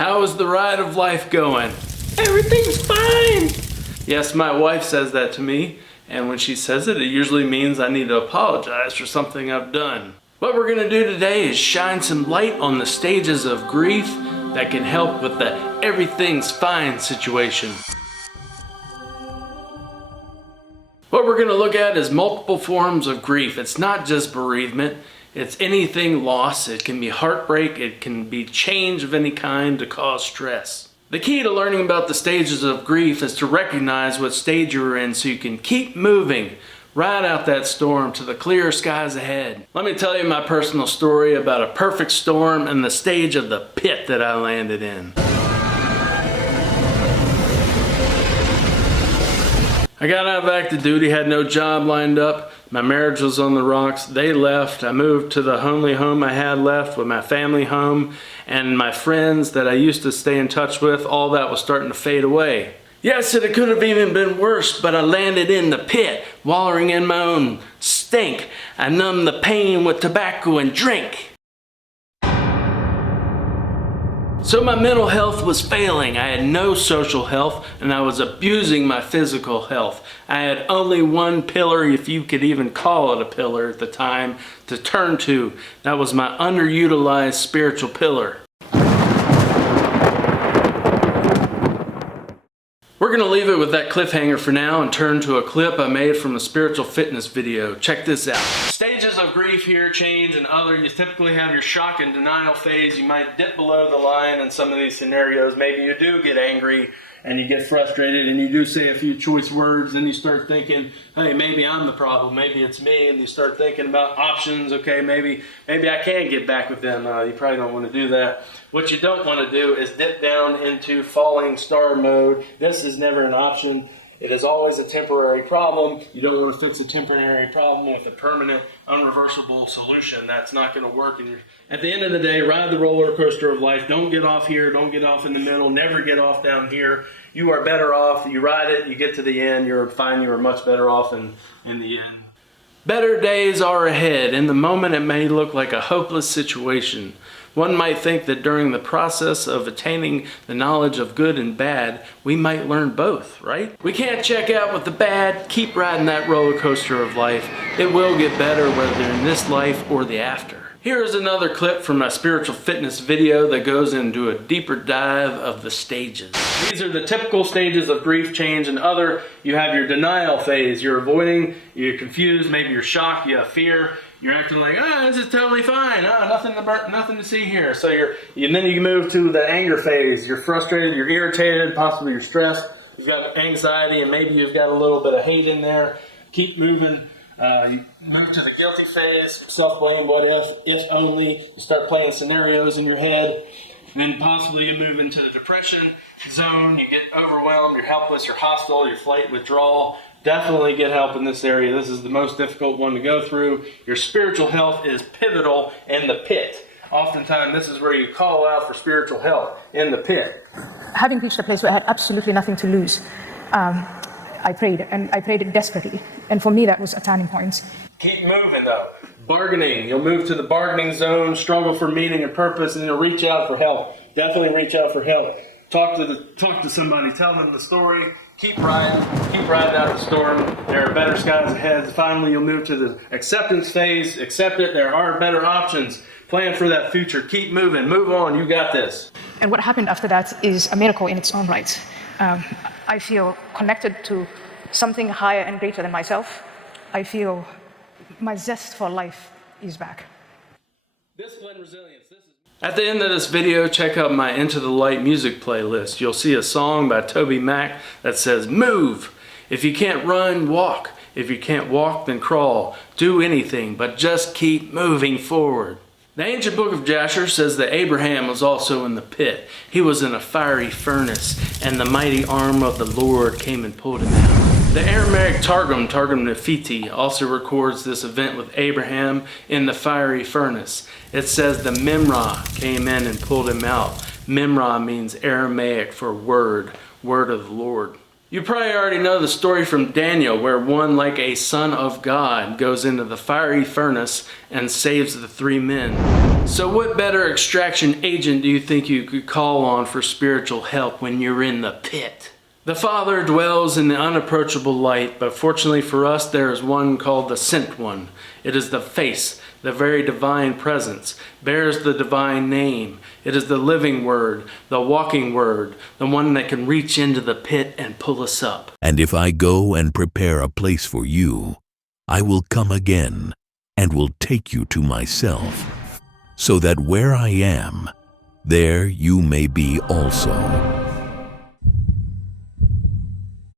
How is the ride of life going? Everything's fine. Yes, my wife says that to me, and when she says it, it usually means I need to apologize for something I've done. What we're gonna do today is shine some light on the stages of grief that can help with the everything's fine situation. What we're gonna look at is multiple forms of grief. It's not just bereavement. It's anything loss. It can be heartbreak. It can be change of any kind to cause stress. The key to learning about the stages of grief is to recognize what stage you're in so you can keep moving, ride out that storm to the clear skies ahead. Let me tell you my personal story about a perfect storm and the stage of the pit that I landed in. I got out of active duty, had no job lined up. My marriage was on the rocks. They left. I moved to the only home I had left with my family home and my friends that I used to stay in touch with. All that was starting to fade away. Yes, it could have even been worse, but I landed in the pit, wallowing in my own stink. I numbed the pain with tobacco and drink. So my mental health was failing. I had no social health and I was abusing my physical health. I had only one pillar, if you could even call it a pillar at the time, to turn to. That was my underutilized spiritual pillar. We're gonna leave it with that cliffhanger for now and turn to a clip I made from a spiritual fitness video. Check this out. Stages of grief here, change, and other. You typically have your shock and denial phase. You might dip below the line in some of these scenarios. Maybe you do get angry and you get frustrated and you do say a few choice words, and you start thinking, hey, maybe I'm the problem, maybe it's me, and you start thinking about options. Okay, maybe I can get back with them. You probably don't want to do that. What you don't want to do is dip down into falling star mode. This is never an option. It is always a temporary problem. You don't want to fix a temporary problem with a permanent, unreversible solution. That's not going to work. And at the end of the day, ride the roller coaster of life. Don't get off here. Don't get off in the middle. Never get off down here. You are better off. You ride it. You get to the end. You're fine. You are much better off in the end. Better days are ahead. In the moment, it may look like a hopeless situation. One might think that during the process of attaining the knowledge of good and bad, we might learn both, right? We can't check out with the bad. Keep riding that roller coaster of life. It will get better whether in this life or the after. Here is another clip from my spiritual fitness video that goes into a deeper dive of the stages. These are the typical stages of grief, change, and other. You have your denial phase. You're avoiding, you're confused, maybe you're shocked, you have fear. You're acting like, this is totally fine. Nothing to see here. So then you move to the anger phase. You're frustrated, you're irritated, possibly you're stressed. You've got anxiety, and maybe you've got a little bit of hate in there. Keep moving. You move to the guilty phase, self-blame, what if only. You start playing scenarios in your head. And then possibly you move into the depression zone. You get overwhelmed, you're helpless, you're hostile, you're flight withdrawal. Definitely get help in this area. This is the most difficult one to go through. Your spiritual health is pivotal in the pit. Oftentimes, this is where you call out for spiritual help, in the pit. Having reached a place where I had absolutely nothing to lose, I prayed, and I prayed it desperately. And for me, that was a turning point. Keep moving, though. Bargaining. You'll move to the bargaining zone, struggle for meaning and purpose, and you'll reach out for help. Definitely reach out for help. Talk to somebody, tell them the story. Keep riding out the storm. There are better skies ahead. Finally, you'll move to the acceptance phase. Accept it. There are better options. Plan for that future. Keep moving. Move on. You got this. And what happened after that is a miracle in its own right. I feel connected to something higher and greater than myself. I feel my zest for life is back. Discipline, resilience. At the end of this video, check out my Into the Light music playlist. You'll see a song by Toby Mac that says, move. If you can't run, walk. If you can't walk, then crawl. Do anything, but just keep moving forward. The ancient book of Jasher says that Abraham was also in the pit. He was in a fiery furnace, and the mighty arm of the Lord came and pulled him out. The Aramaic Targum Nephiti, also records this event with Abraham in the fiery furnace. It says the Memra came in and pulled him out. Memra means Aramaic for word of the Lord. You probably already know the story from Daniel, where one like a son of God goes into the fiery furnace and saves the 3 men. So what better extraction agent do you think you could call on for spiritual help when you're in the pit? The Father dwells in the unapproachable light, but fortunately for us, there is one called the Sent One. It is the face, the very divine presence, bears the divine name. It is the living word, the walking word, the one that can reach into the pit and pull us up. And if I go and prepare a place for you, I will come again and will take you to myself, so that where I am, there you may be also.